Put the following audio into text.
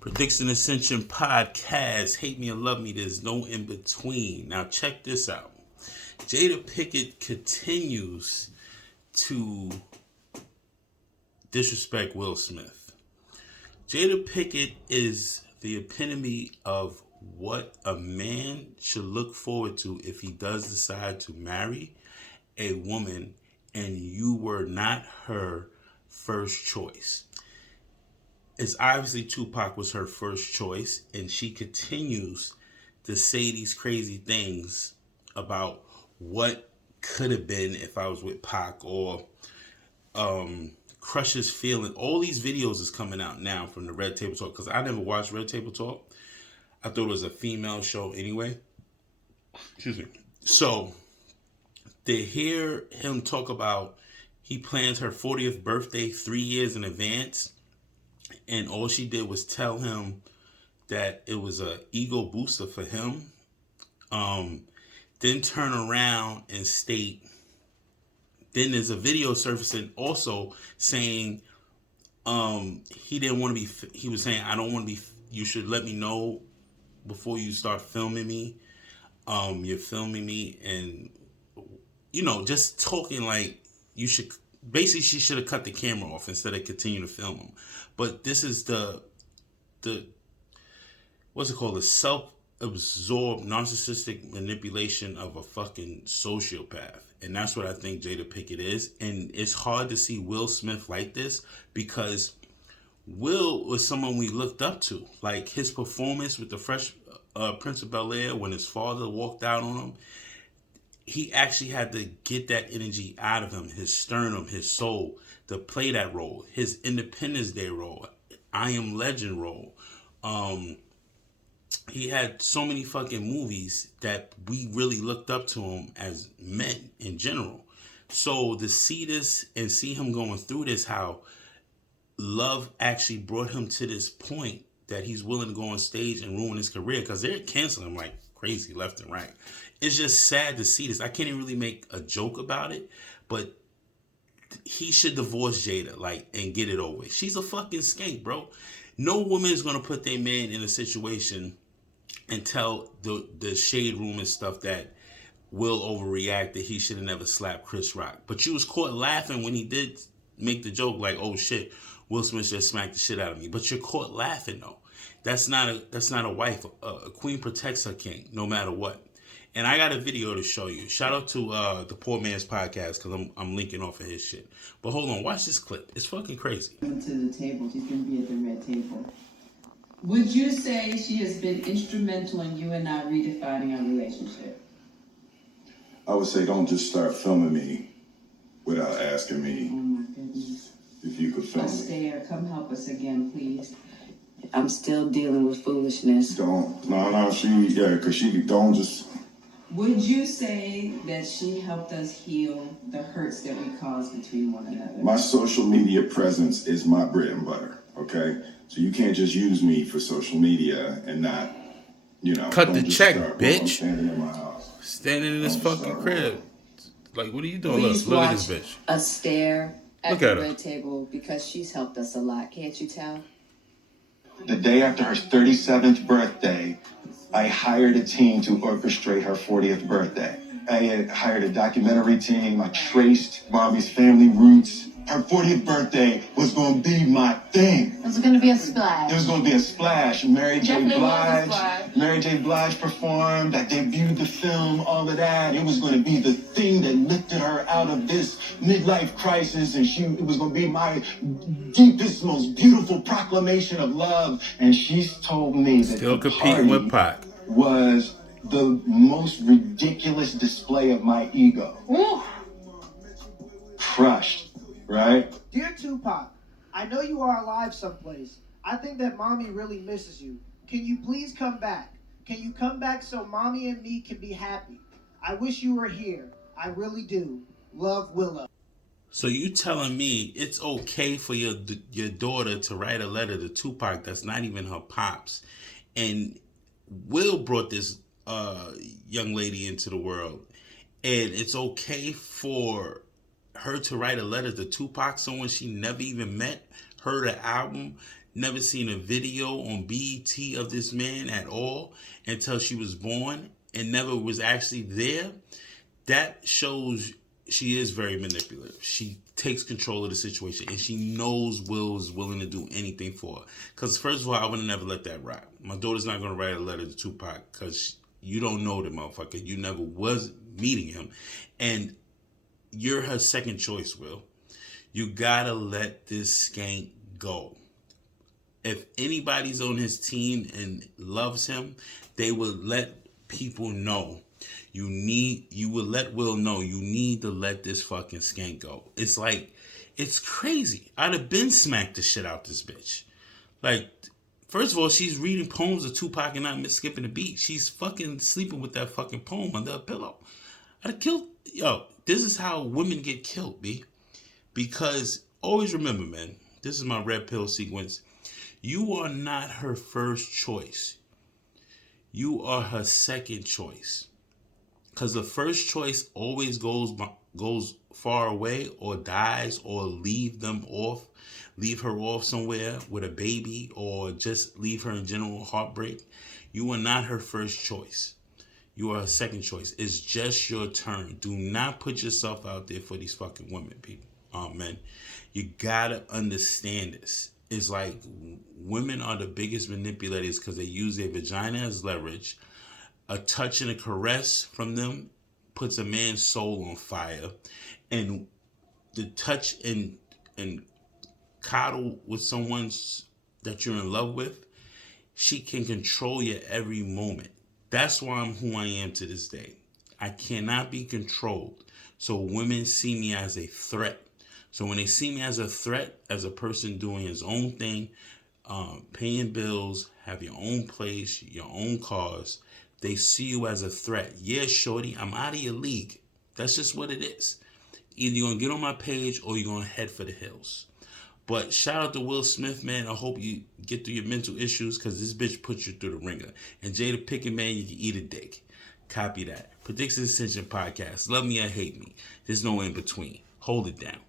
Prediction Ascension Podcast. Hate me or love me, there's no in between. Now check this out. Jada Pinkett continues to disrespect Will Smith. Jada Pinkett is the epitome of what a man should look forward to if he does decide to marry a woman and you were not her first choice. It's obviously Tupac was her first choice, and she continues to say these crazy things about what could have been if I was with Pac, or crushes feeling. All these videos is coming out now from the Red Table Talk, because I never watched Red Table Talk. I thought it was a female show anyway. Excuse me. So to hear him talk about he plans her 40th birthday 3 years in advance, and all she did was tell him that it was a ego booster for him. Then turn around and state. Then there's a video surfacing also saying he didn't want to be. He was saying, I don't want to be. You should let me know before you start filming me. You're filming me, and just talking like you should. Basically, she should have cut the camera off instead of continuing to film him. But this is the what's it called? The self-absorbed narcissistic manipulation of a fucking sociopath. And that's what I think Jada Pinkett is. And it's hard to see Will Smith like this, because Will was someone we looked up to. Like his performance with the Fresh Prince of Bel-Air when his father walked out on him. He actually had to get that energy out of him, his sternum, his soul, to play that role. His Independence Day role, I Am Legend role. He had so many fucking movies that we really looked up to him as men in general. So to see this and see him going through this, how love actually brought him to this point that he's willing to go on stage and ruin his career, because they're canceling him like crazy left and right. It's just sad to see this. I can't even really make a joke about it, but he should divorce Jada, and get it over with. She's a fucking skank, bro. No woman is gonna put their man in a situation and tell the shade room and stuff that Will overreact, that he should have never slapped Chris Rock. But you was caught laughing when he did make the joke, like, oh shit, Will Smith just smacked the shit out of me. But you're caught laughing though. That's not a wife. A queen protects her king, no matter what. And I got a video to show you. Shout out to the Poor Man's Podcast, because I'm linking off of his shit. But hold on, watch this clip. It's fucking crazy. To the table, she's gonna be at the red table. Would you say she has been instrumental in you and I redefining our relationship? I would say don't just start filming me without asking me. Oh my goodness. If you could film me. Astaire, come help us again, please. I'm still dealing with foolishness. Because she don't just. Would you say that she helped us heal the hurts that we caused between one another? My social media presence is my bread and butter, okay? So you can't just use me for social media and not, Cut the check, bitch. I'm standing in my house. Standing in this fucking crib. Like, what are you doing? Please Look at watch this bitch. Astaire at Look the at her. red table, because she's helped us a lot. Can't you tell? The day after her 37th birthday, I hired a team to orchestrate her 40th birthday. I had hired a documentary team. I traced Mommy's family roots. Her 40th birthday was going to be my thing. It was going to be a splash. There was going to be a splash. Mary J. Definitely was a Blige. splash. Mary J. Blige performed. I debuted the film, all of that. It was going to be the thing that lifted her out of this midlife crisis, and it was going to be my deepest, most beautiful proclamation of love. And she's told me that Still the competing party with Pac. was the most ridiculous display of my ego. Ooh. Crushed, right? Dear Tupac, I know you are alive someplace. I think that Mommy really misses you. Can you please come back? Can you come back so Mommy and me can be happy? I wish you were here. I really do. Love, Willow. So you telling me it's okay for your daughter to write a letter to Tupac that's not even her pops, and Will brought this young lady into the world, and it's okay for her to write a letter to Tupac, someone she never even met, heard the album, never seen a video on BET of this man at all until she was born and never was actually there, that shows she is very manipulative. She takes control of the situation and she knows Will is willing to do anything for her. Because first of all, I would have never let that ride. My daughter's not going to write a letter to Tupac because you don't know the motherfucker. You never was meeting him. And you're her second choice, Will. You gotta let this skank go. If anybody's on his team and loves him, they would let people know. You would let Will know you need to let this fucking skank go. It's like, it's crazy. I'd have been smacked the shit out this bitch. Like, first of all, she's reading poems of Tupac and not skipping a beat. She's fucking sleeping with that fucking poem under a pillow. I'd have killed, this is how women get killed, B. Because always remember, man, this is my red pill sequence. You are not her first choice. You are her second choice. Because the first choice always goes far away or dies or leave her off somewhere with a baby or just leave her in general heartbreak. You are not her first choice. You are her second choice. It's just your turn. Do not put yourself out there for these fucking women, people. Men. You gotta understand this. It's like women are the biggest manipulators because they use their vagina as leverage. A touch and a caress from them puts a man's soul on fire. And the touch and coddle with someone that you're in love with, she can control your every moment. That's why I'm who I am to this day. I cannot be controlled. So women see me as a threat. So when they see me as a threat, as a person doing his own thing, paying bills, have your own place, your own cars, they see you as a threat. Yeah, shorty, I'm out of your league. That's just what it is. Either you're going to get on my page or you're going to head for the hills. But shout out to Will Smith, man. I hope you get through your mental issues because this bitch put you through the ringer. And Jada Pinkett, man, you can eat a dick. Copy that. Predictions Ascension Podcast. Love me or hate me. There's no in between. Hold it down.